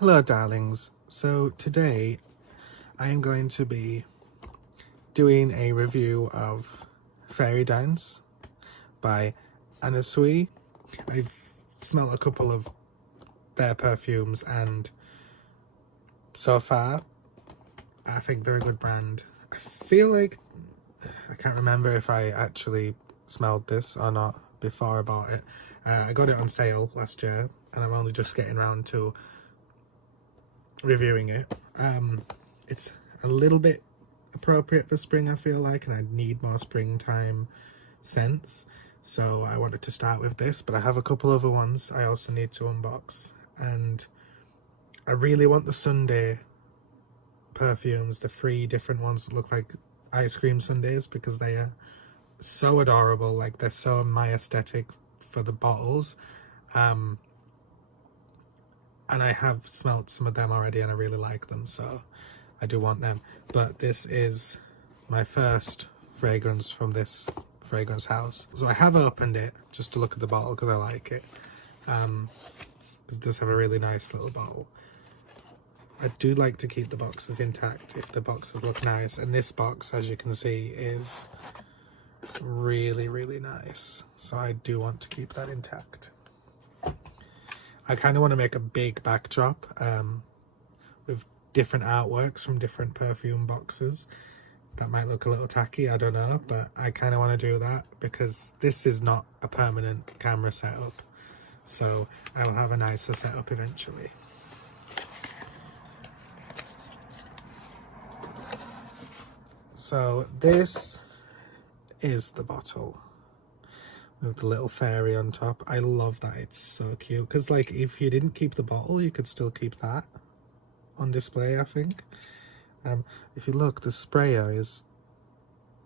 Hello darlings, so today I am going to be doing a review of Fairy Dance by Anasui. I've smelled a couple of their perfumes and so far I think they're a good brand. I feel like, I can't remember if I actually smelled this or not before I bought it. I got it on sale last year and I'm only just getting around to reviewing it. It's a little bit appropriate for spring, I feel like, and I need more springtime scents, so I wanted to start with this, but I have a couple other ones I also need to unbox, and I really want the Sundae perfumes, the 3 different ones that look like ice cream sundaes, because they are so adorable. Like, they're so my aesthetic for the bottles. And I have smelt some of them already and I really like them, so I do want them. But this is my first fragrance from this fragrance house. So I have opened it just to look at the bottle because I like it. It does have a really nice little bottle. I do like to keep the boxes intact if the boxes look nice, and this box, as you can see, is really, really nice. So I do want to keep that intact. I kind of want to make a big backdrop with different artworks from different perfume boxes. That might look a little tacky, I don't know, but I kind of want to do that because this is not a permanent camera setup. So I will have a nicer setup eventually. So this is the bottle with the little fairy on top. I love that, it's so cute, because like if you didn't keep the bottle you could still keep that on display, I think. If you look, the sprayer is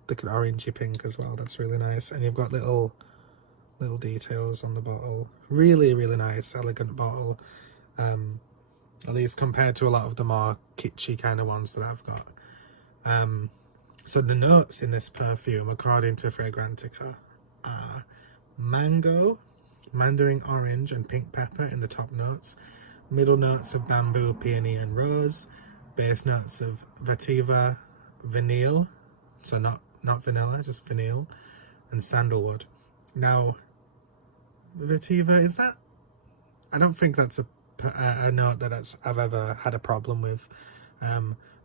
like an orangey pink as well. That's really nice, and you've got little details on the bottle. Really, really nice, elegant bottle, at least compared to a lot of the more kitschy kind of ones that I've got. So the notes in this perfume, according to Fragrantica, are mango, mandarin orange and pink pepper in the top notes, middle notes of bamboo, peony and rose, base notes of vetiver, vanille, so not vanilla, just vanille, and sandalwood. Now vetiver, is that, I don't think that's a note that I've ever had a problem with.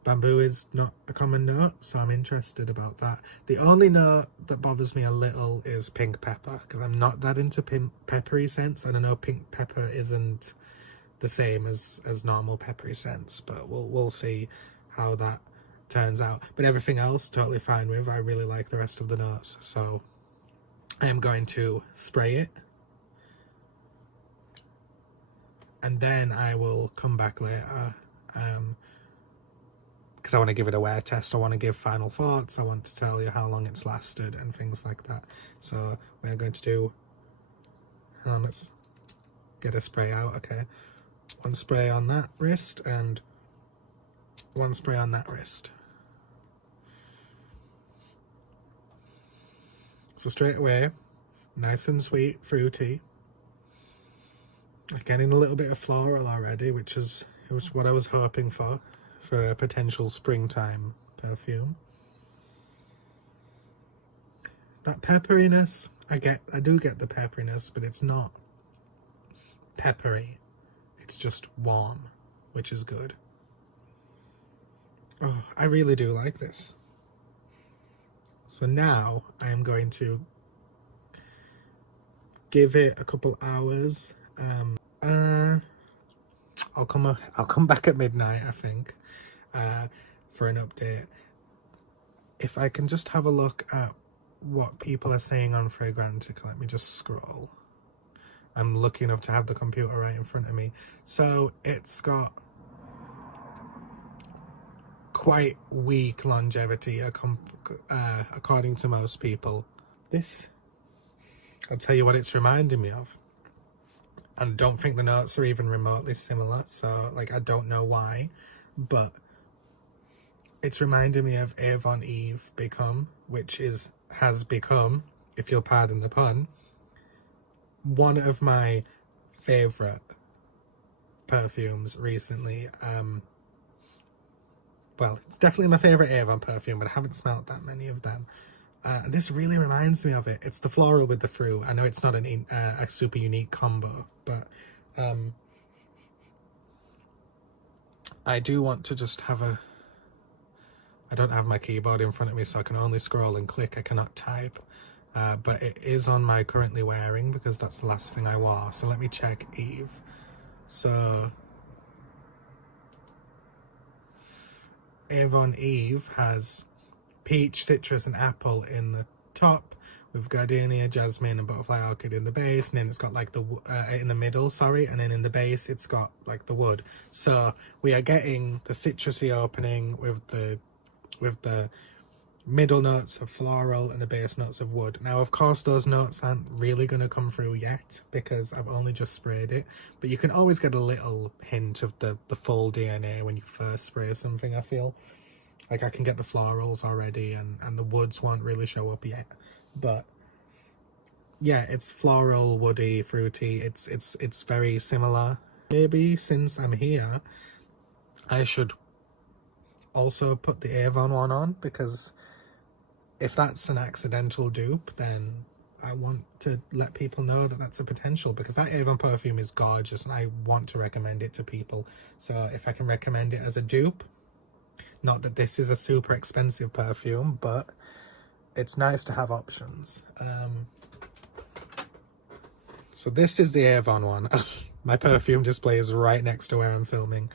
Bamboo is not a common note, so I'm interested about that. The only note that bothers me a little is pink pepper, because I'm not that into peppery scents, and I know pink pepper isn't the same as normal peppery scents, but we'll see how that turns out. But everything else, totally fine with. I really like the rest of the notes, so I am going to spray it. And then I will come back later, because I want to give it a wear test. I want to give final thoughts. I want to tell you how long it's lasted and things like that. So we're going to do, let's get a spray out. Okay, one spray on that wrist and one spray on that wrist. So straight away, nice and sweet, fruity. Getting a little bit of floral already, which was what I was hoping for a potential springtime perfume. That pepperiness, I do get the pepperiness, but it's not peppery. It's just warm, which is good. Oh, I really do like this. So now I am going to give it a couple hours. I'll come back at midnight, I think, for an update. If I can just have a look at what people are saying on Fragrantica, let me just scroll. I'm lucky enough to have the computer right in front of me. So it's got quite weak longevity according to most people. This, I'll tell you what it's reminding me of. And I don't think the notes are even remotely similar, so like I don't know why, but it's reminding me of Avon Eve Become, which has become, if you'll pardon the pun, one of my favourite perfumes recently. Well, it's definitely my favourite Avon perfume, but I haven't smelled that many of them. This really reminds me of it. It's the floral with the fruit. I know it's not a super unique combo, but I do want to just have a... I don't have my keyboard in front of me, so I can only scroll and click. I cannot type. But it is on my currently wearing because that's the last thing I wore. So let me check Eve. So Avon Eve has peach, citrus and apple in the top, with gardenia, jasmine and butterfly orchid in the base, and then it's got like the in the middle, sorry, and then in the base it's got like the wood. So we are getting the citrusy opening with the middle notes of floral and the base notes of wood. Now, of course, those notes aren't really going to come through yet because I've only just sprayed it, but you can always get a little hint of the full DNA when you first spray something, I feel. Like, I can get the florals already, and the woods won't really show up yet. But yeah, it's floral, woody, fruity. It's very similar. Maybe since I'm here, I should also put the Avon one on, because if that's an accidental dupe, then I want to let people know that that's a potential, because that Avon perfume is gorgeous and I want to recommend it to people. So if I can recommend it as a dupe, not that this is a super expensive perfume, but it's nice to have options. So this is the Avon one. My perfume display is right next to where I'm filming.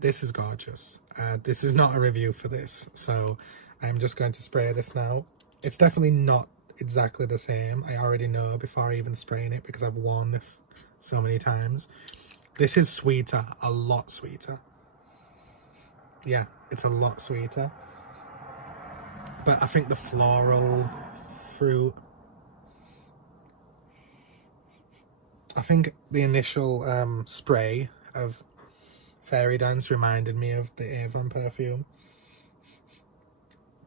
This is gorgeous. This is not a review for this, so I'm just going to spray this now. It's definitely not exactly the same. I already know before even spraying it because I've worn this so many times. This is sweeter, a lot sweeter. Yeah, it's a lot sweeter. But I think the floral, fruit... I think the initial spray of Fairy Dance reminded me of the Avon perfume.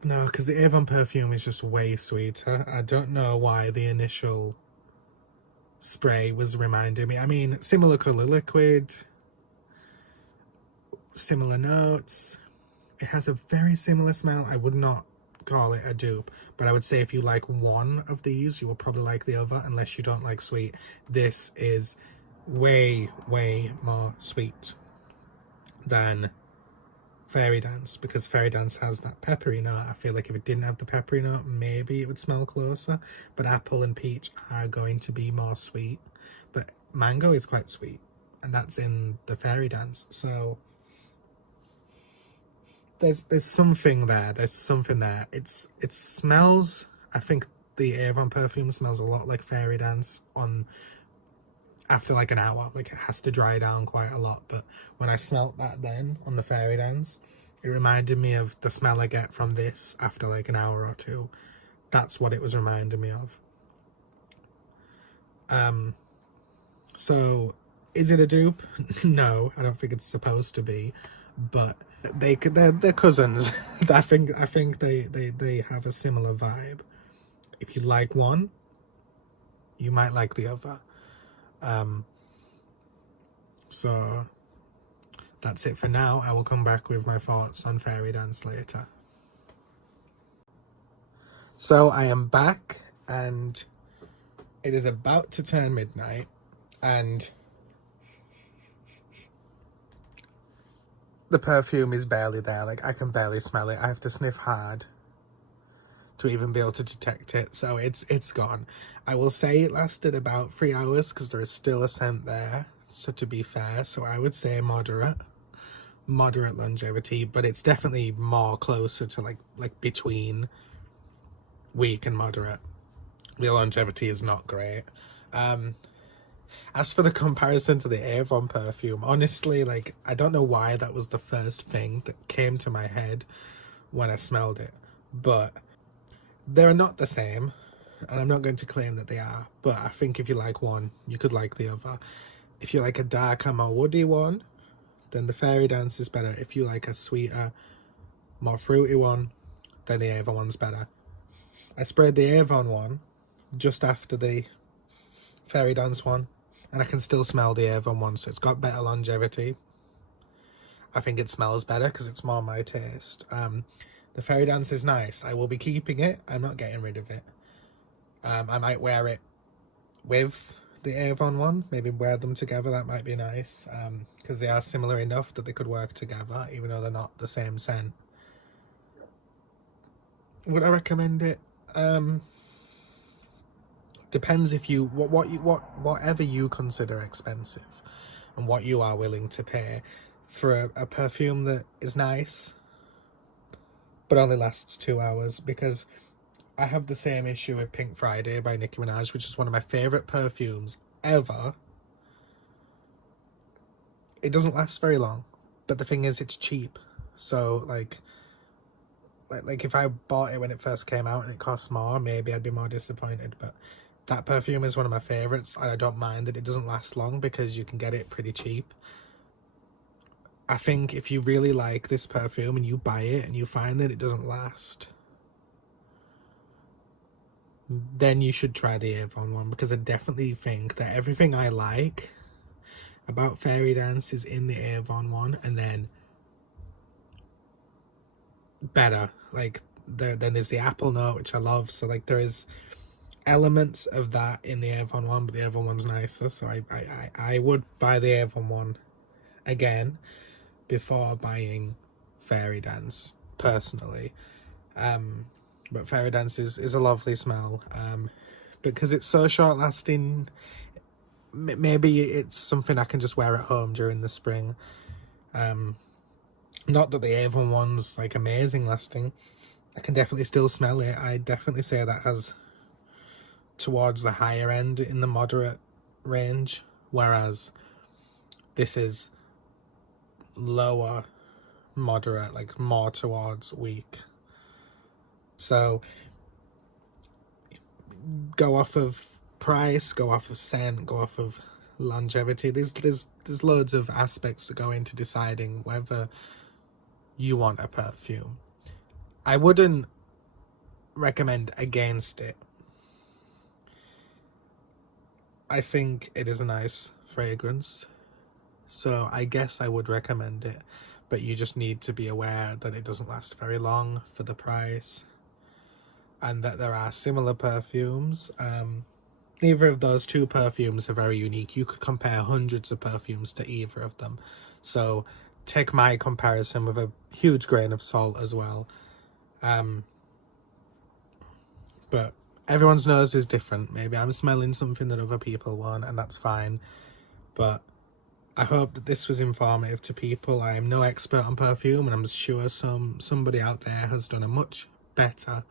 No, because the Avon perfume is just way sweeter. I don't know why the initial spray was reminding me. I mean, similar colour liquid, similar notes. It has a very similar smell. I would not call it a dupe, but I would say if you like one of these, you will probably like the other, unless you don't like sweet. This is way, way more sweet than Fairy Dance, because Fairy Dance has that peppery note. I feel like if it didn't have the peppery note, maybe it would smell closer, but apple and peach are going to be more sweet, but mango is quite sweet, and that's in the Fairy Dance. So there's something there. There's something there. It smells, I think the Avon perfume smells a lot like Fairy Dance after like an hour. Like, it has to dry down quite a lot, but when I smelt that then on the Fairy Dance, it reminded me of the smell I get from this after like an hour or two. That's what it was reminding me of. So is it a dupe? No, I don't think it's supposed to be, but they're cousins. I think they have a similar vibe. If you like one, you might like the other. So that's it for now. I will come back with my thoughts on Fairy Dance later. So I am back, and it is about to turn midnight, and the perfume is barely there. Like, I can barely smell it. I have to sniff hard to even be able to detect it. So it's gone. I will say it lasted about 3 hours because there is still a scent there. So to be fair, so I would say moderate longevity, but it's definitely more closer to like between weak and moderate. The longevity is not great. As for the comparison to the Avon perfume, honestly, like, I don't know why that was the first thing that came to my head when I smelled it, but they're not the same, and I'm not going to claim that they are, but I think if you like one, you could like the other. If you like a darker, more woody one, then the Fairy Dance is better. If you like a sweeter, more fruity one, then the Avon one's better. I sprayed the Avon one just after the Fairy Dance one, And I can still smell the Avon one, so it's got better longevity. I think it smells better because it's more my taste. The Fairy Dance is nice. I will be keeping it. I'm not getting rid of it. I might wear it with the Avon one, maybe wear them together. That might be nice, because they are similar enough that they could work together, even though they're not the same scent. Would I recommend it? Depends if you whatever you consider expensive and what you are willing to pay for a perfume that is nice but only lasts 2 hours, because I have the same issue with Pink Friday by Nicki Minaj, which is one of my favourite perfumes ever. It doesn't last very long, but the thing is, it's cheap. So like if I bought it when it first came out and it cost more, maybe I'd be more disappointed. But that perfume is one of my favourites, and I don't mind that it doesn't last long because you can get it pretty cheap. I think if you really like this perfume and you buy it and you find that it doesn't last, then you should try the Avon one, because I definitely think that everything I like about Fairy Dance is in the Avon one, and then better. Like then there's the apple note, which I love. So like there is elements of that in the Avon one, but the Avon one's nicer. So I would buy the Avon one again before buying Fairy Dance personally. But Fairy Dance is a lovely smell, because it's so short lasting. Maybe it's something I can just wear at home during the spring. Not that the Avon one's like amazing lasting. I can definitely still smell it. I definitely say that has towards the higher end in the moderate range, whereas this is lower moderate, like more towards weak. So go off of price, go off of scent, go off of longevity. There's loads of aspects that go into deciding whether you want a perfume. I wouldn't recommend against it. I think it is a nice fragrance, so I guess I would recommend it, but you just need to be aware that it doesn't last very long for the price, and that there are similar perfumes. Neither of those two perfumes are very unique. You could compare hundreds of perfumes to either of them, so take my comparison with a huge grain of salt as well. But everyone's nose is different. Maybe I'm smelling something that other people want, and that's fine. But I hope that this was informative to people. I am no expert on perfume, and I'm sure somebody out there has done a much better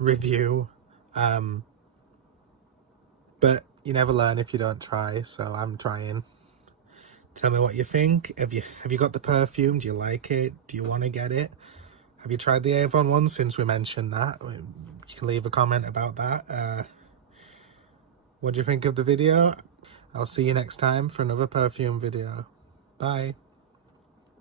review. But you never learn if you don't try, so I'm trying. Tell me what you think. Have you got the perfume? Do you like it? Do you want to get it? Have you tried the Avon one, since we mentioned that? You can leave a comment about that. What do you think of the video? I'll see you next time for another perfume video. Bye.